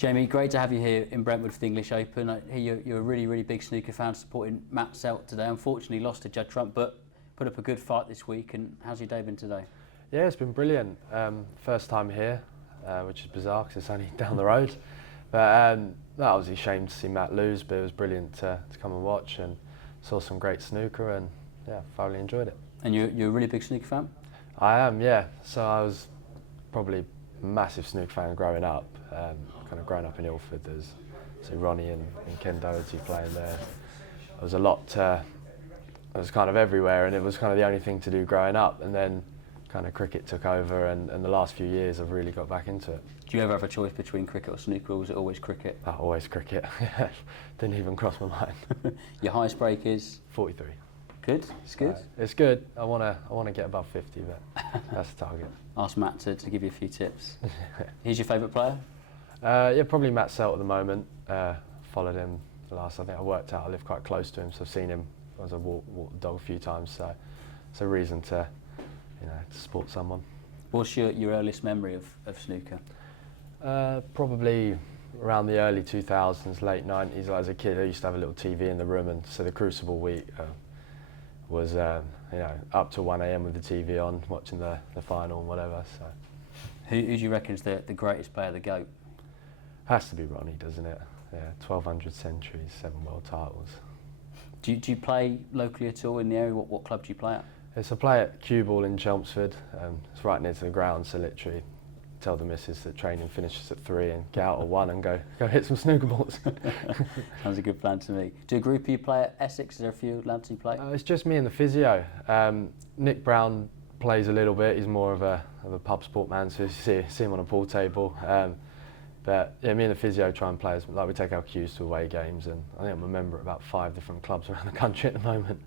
Jamie, great to have you here in Brentwood for the English Open. I hear you're a really big snooker fan supporting Matt Selt today. Unfortunately lost to Judd, but put up a good fight this week. And how's your day been today? Yeah, it's been brilliant. First time here, which is bizarre because it's only down the road. But I was ashamed to see Matt lose, but it was brilliant to come and watch and saw some great snooker and yeah, thoroughly enjoyed it. And you're a really big snooker fan? I am, yeah. So I was probably a massive snooker fan growing up. Kind of growing up in Ilford, there's Ronnie and Ken Doherty playing there. There was a lot, it was kind of everywhere, and it was kind of the only thing to do growing up. And then kind of cricket took over, and the last few years I've really got back into it. Do you ever have a choice between cricket or snooker, or was it always cricket? Always cricket. Didn't even cross my mind. Your highest break is? 43. Good, it's good. It's good. I want to get above 50, but that's the target. Ask Matt to give you a few tips. Who's your favourite player? Yeah, probably Matt Selt at the moment. Followed him the last. I think I worked out. I live quite close to him, so I've seen him as I walk the dog a few times. So it's a reason to, to support someone. What's your earliest memory of snooker? Probably around the early 2000s, late 90s. As a kid, I used to have a little TV in the room, and so the Crucible week was up to 1 a.m. with the TV on, watching the final and whatever. So who do you reckon is the greatest player, the GOAT? Has to be Ronnie, doesn't it? Yeah, 1,200 centuries, 7 world titles. Do you play locally at all in the area? What club do you play at? Yes, I play at Cue Ball in Chelmsford. It's right near to the ground, so literally tell the missus that training finishes at 3 and get out at 1 and go hit some snooker balls. Sounds a good plan to me. Do a group of you play at Essex? Is there a few lads who play? It's just me and the physio. Nick Brown plays a little bit. He's more of a pub sport man, so you see him on a pool table. But yeah, me and the physio try and play as we take our cues to away games, and I think I'm a member at about 5 different clubs around the country at the moment.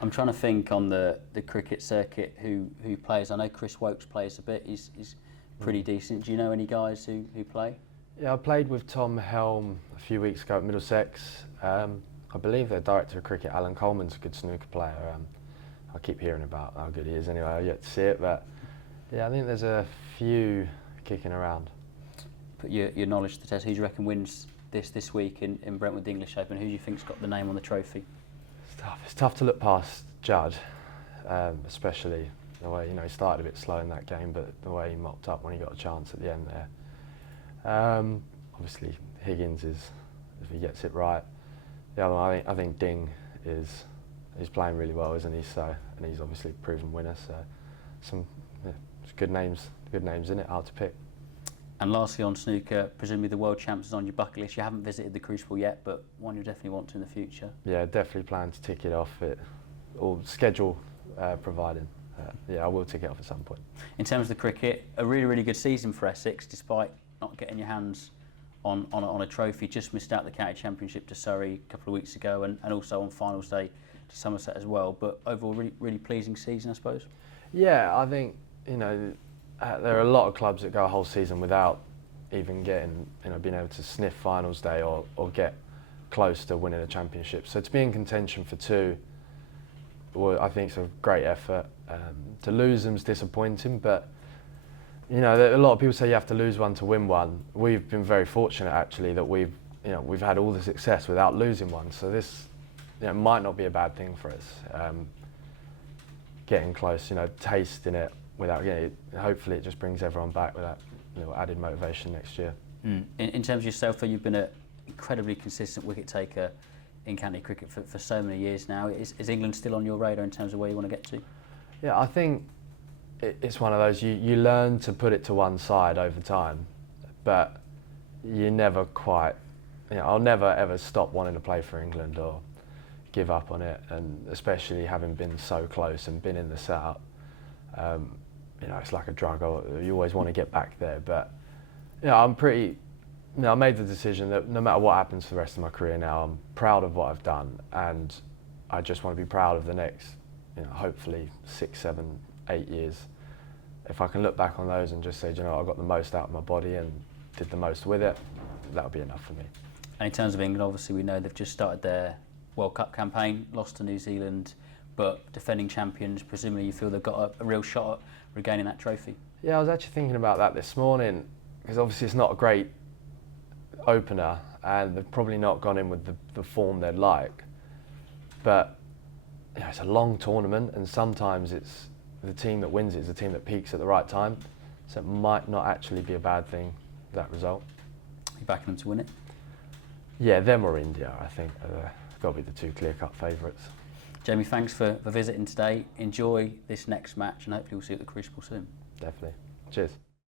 I'm trying to think on the cricket circuit who plays. I know Chris Wokes plays a bit. He's pretty decent. Do you know any guys who play? Yeah, I played with Tom Helm a few weeks ago at Middlesex. I believe their director of cricket, Alan Coleman's a good snooker player. I keep hearing about how good he is anyway. I've yet to see it, but yeah, I think there's a few kicking around. Put your knowledge to the test. Who do you reckon wins this week in Brentwood the English Open? Who do you think's got the name on the trophy? It's tough to look past Judd, especially the way he started a bit slow in that game, but the way he mopped up when he got a chance at the end there. Obviously Higgins is, if he gets it right. The other one, I think Ding is playing really well, isn't he? So, and he's obviously a proven winner. So some good names in it, hard to pick. And lastly on snooker, presumably the World Champs is on your bucket list. You haven't visited the Crucible yet, but one you definitely want to in the future. Yeah, definitely plan to tick it off, or schedule providing. Yeah, I will tick it off at some point. In terms of the cricket, a really good season for Essex, despite not getting your hands on a trophy. Just missed out the county championship to Surrey a couple of weeks ago, and also on finals day to Somerset as well. But overall, really pleasing season, I suppose. Yeah, I think there are a lot of clubs that go a whole season without even getting, being able to sniff finals day or get close to winning a championship. So to be in contention for 2, well, I think it's a great effort. To lose them's disappointing, but a lot of people say you have to lose one to win one. We've been very fortunate actually that we've had all the success without losing one. So this might not be a bad thing for us. Getting close, tasting it without getting it. Hopefully it just brings everyone back with that added motivation next year. In terms of yourself, you've been an incredibly consistent wicket taker in county cricket for so many years now. Is England still on your radar in terms of where you want to get to? Yeah, I think it's one of those, you learn to put it to one side over time, but you never quite, I'll never ever stop wanting to play for England or give up on it, and especially having been so close and been in the setup. It's like a drug, you always want to get back there, but I'm pretty, I made the decision that no matter what happens for the rest of my career now, I'm proud of what I've done, and I just want to be proud of the next, hopefully 6, 7, 8 years. If I can look back on those and just say, I got the most out of my body and did the most with it, that would be enough for me. And in terms of England, obviously we know they've just started their World Cup campaign, lost to New Zealand, but defending champions, presumably you feel they've got a real shot at regaining that trophy. Yeah, I was actually thinking about that this morning, because obviously it's not a great opener, and they've probably not gone in with the form they'd like. But you know, it's a long tournament, and sometimes it's the team that wins it is the team that peaks at the right time. So it might not actually be a bad thing, that result. You backing them to win it? Yeah, them or India, I think, got to be the two clear-cut favourites. Jamie, thanks for visiting today. Enjoy this next match, and hopefully we'll see you at the Crucible soon. Definitely. Cheers.